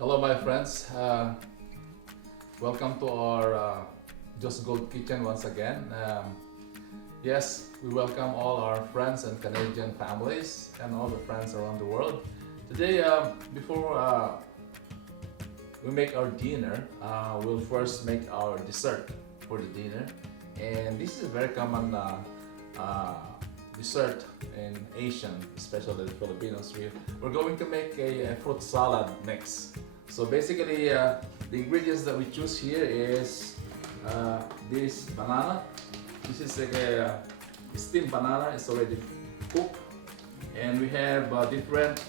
Hello, my friends. Welcome to our Just Gold Kitchen once again. Yes, we welcome all our friends and Canadian families and all the friends around the world. Today, before we make our dinner, we'll first make our dessert for the dinner. And this is a very common uh, dessert in Asian, especially the Filipinos. We're going to make a fruit salad mix. So basically, the ingredients that we choose here is this banana. This is like a steamed banana. It's already cooked, and we have different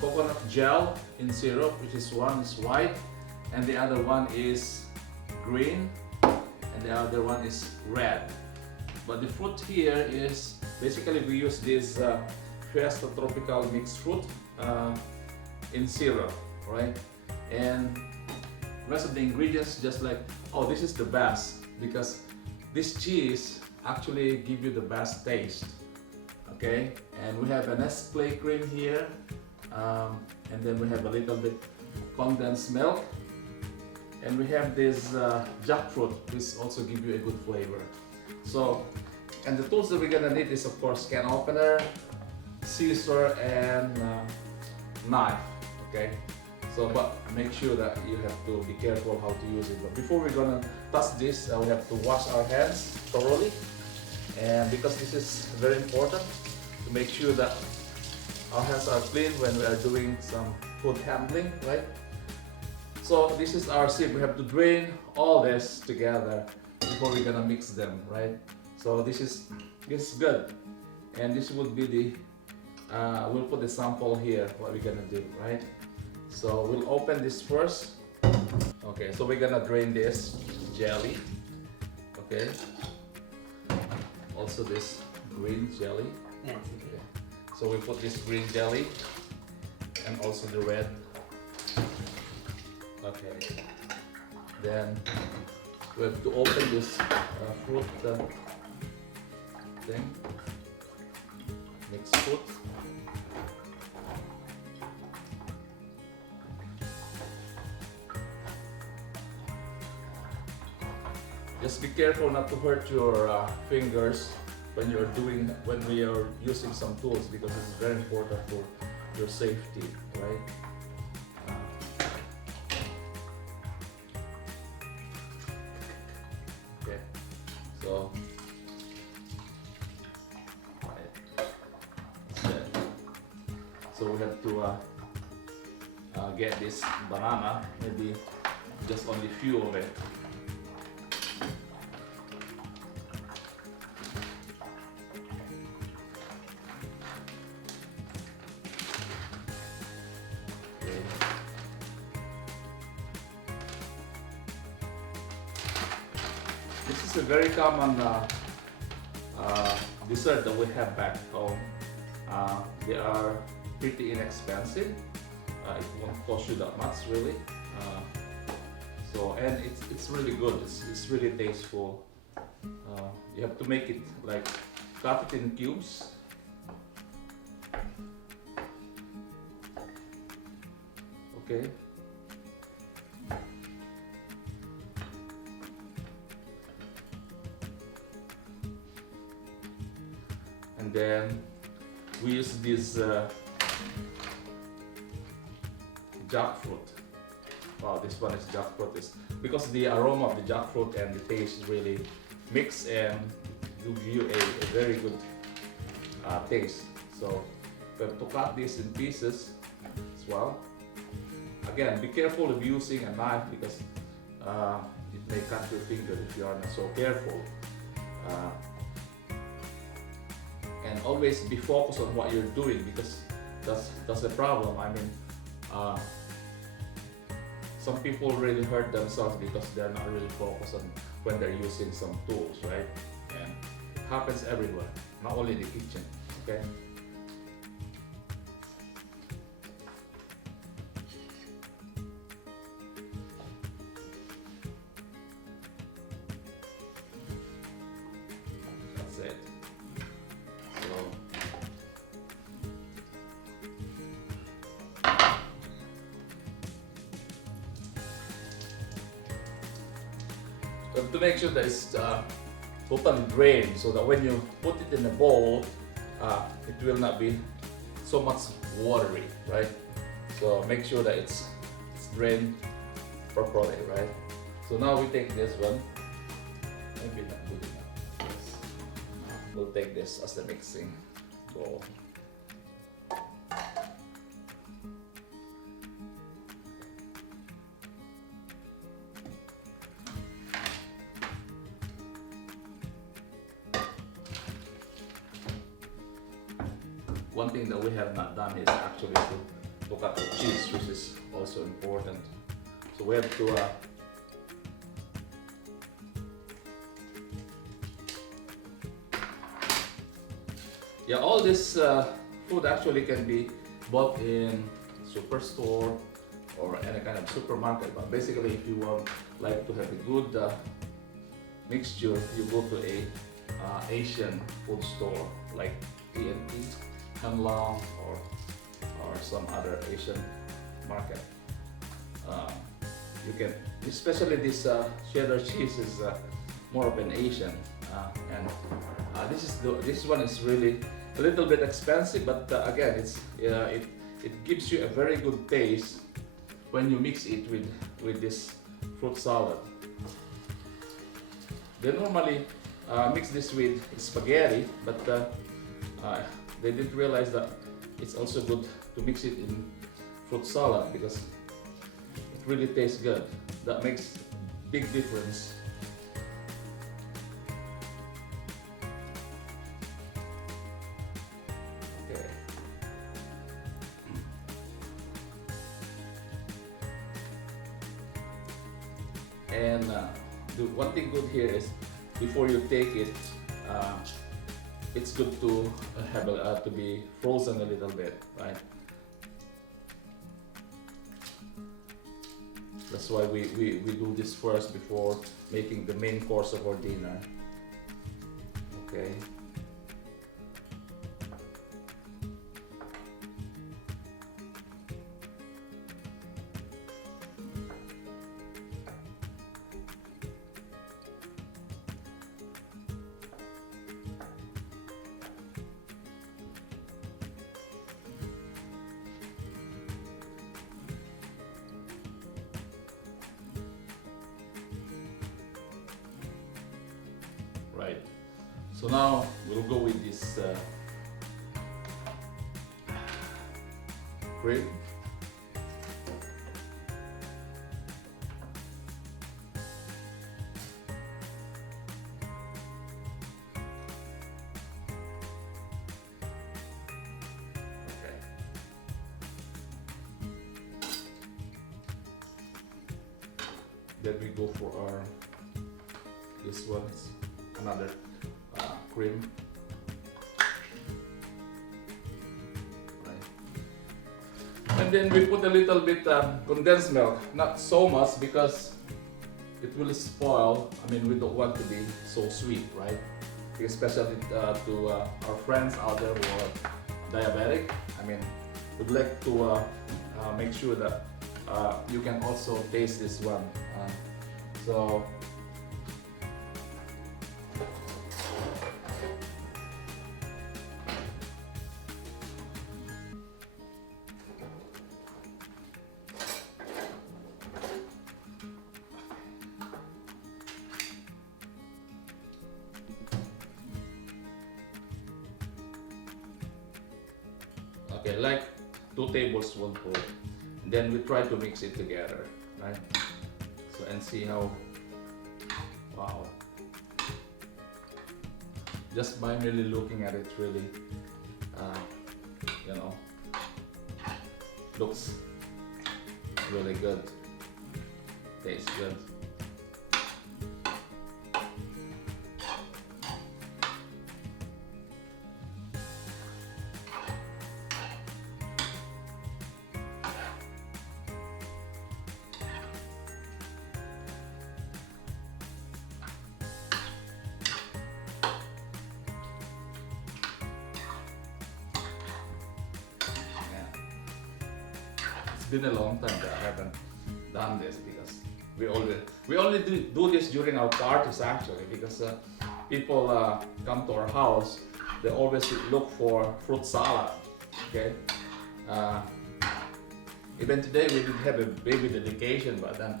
coconut gel in syrup, which is one is white, and the other one is green, and the other one is red. But the fruit here is basically we use this Fiesta Tropical mixed fruit in syrup, right? And rest of the ingredients just like, oh, this is the best because this cheese actually give you the best taste, okay? And we have an Nestle cream here, and then we have a little bit condensed milk, and we have this jackfruit, which also give you a good flavor. So, and the tools that we're gonna need is of course can opener, scissor, and knife, okay? So, but make sure that you have to be careful how to use it. But before we're gonna touch this, we have to wash our hands thoroughly, and because this is very important to make sure that our hands are clean when we are doing some food handling, right? So this is our sieve. We have to drain all this together before we're gonna mix them, right? So this is good, and this would be the we'll put the sample here. What we're gonna do, right? So we'll open this first. Okay, so we're gonna drain this jelly. Okay. Also this green jelly. Yes. Okay. So we put this green jelly and also the red. Okay. Then we have to open this fruit thing. Mixed fruit. Just be careful not to hurt your fingers when we are using some tools because it's very important for your safety, right? Okay, so so we have to get this banana, maybe just only few of it. This is a very common dessert that we have back home. They are pretty inexpensive. It won't cost you that much, really. And it's really good. It's really tasteful. You have to make it like cut it in cubes. Okay. And then we use this jackfruit. Wow, this one is jackfruit. Is because the aroma of the jackfruit and the taste really mix and give you a very good taste. So we have to cut this in pieces as well. Again, be careful of using a knife because it may cut your finger if you are not so careful. And always be focused on what you're doing because that's the problem. I mean, some people really hurt themselves because they're not really focused on when they're using some tools, right? And it happens everywhere, not only in the kitchen. Okay. That's it. So to make sure that it's totally drained, so that when you put it in a bowl, it will not be so much watery, right? So make sure that it's drained properly, right? So now we take this one. Maybe not good enough. Yes. We'll take this as the mixing bowl. One thing that we have not done is actually to cut the cheese, which is also important. So we have to yeah, all this food actually can be bought in superstore or any kind of supermarket. But basically, if you want like to have a good mixture, you go to a Asian food store like TNT, Hanlong, or some other Asian market. You can, especially this cheddar cheese is more of an Asian, and this one is really a little bit expensive, but again, it gives you a very good taste when you mix it with this fruit salad. They normally mix this with spaghetti, but they didn't realize that it's also good to mix it in fruit salad because it really tastes good. That makes big difference. Okay. And the one thing good here is before you take it, it's good to have to be frozen a little bit, right? That's why we do this first before making the main course of our dinner. Okay. Right. So now we'll go with this cream. Okay. Then we go for our this one's another cream. Right. And then we put a little bit condensed milk, not so much because it will spoil. I mean, we don't want to be so sweet, right? Especially to our friends out there who are diabetic. I mean, we'd like to make sure that you can also taste this one. So okay, like 2 tablespoons full. Then we try to mix it together, right? So and see how, wow. Just by merely looking at it, really, you know, looks really good. Tastes good. It's been a long time that I haven't done this because We only do this during our parties actually, because people come to our house. They always look for fruit salad. Okay. Even today we did have a baby dedication, but then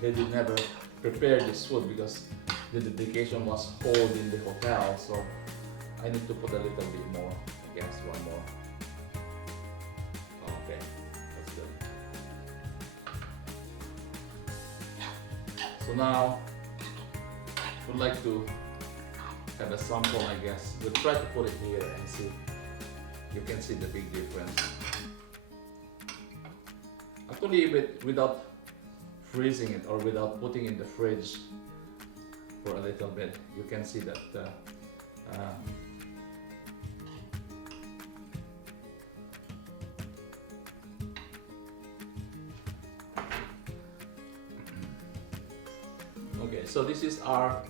they did never prepare this food because the dedication was held in the hotel. So I need to put a little bit more. I guess one more. Okay, that's good. So now would like to have a sample. I guess we'll try to put it here and see. You can see the big difference. Actually, without freezing it or without putting in the fridge for a little bit, you can see that okay, so this is our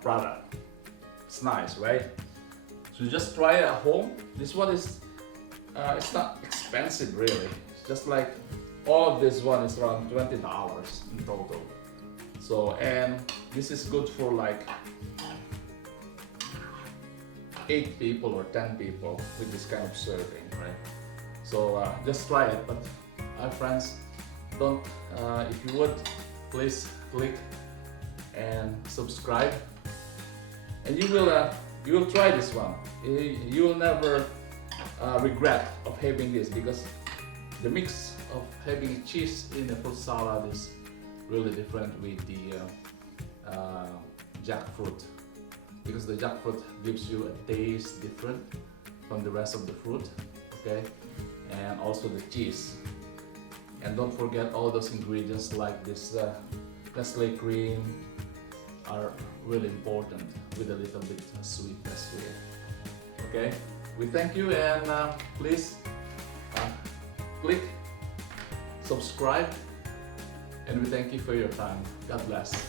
product. It's nice, right? So just try it at home. This one is it's not expensive really. It's just like all of this one is around $20 in total. So, and this is good for like 8 people or 10 people with this kind of serving, right? So just try it. But my friends, don't if you would, please click and subscribe, and you will try this one. You will never regret of having this, because the mix of having cheese in a fruit salad is really different with the jackfruit, because the jackfruit gives you a taste different from the rest of the fruit, okay, and also the cheese. And don't forget all those ingredients like this Nestle cream are really important, with a little bit of sweetness to it. Okay, we thank you, and please click subscribe, and we thank you for your time. God bless.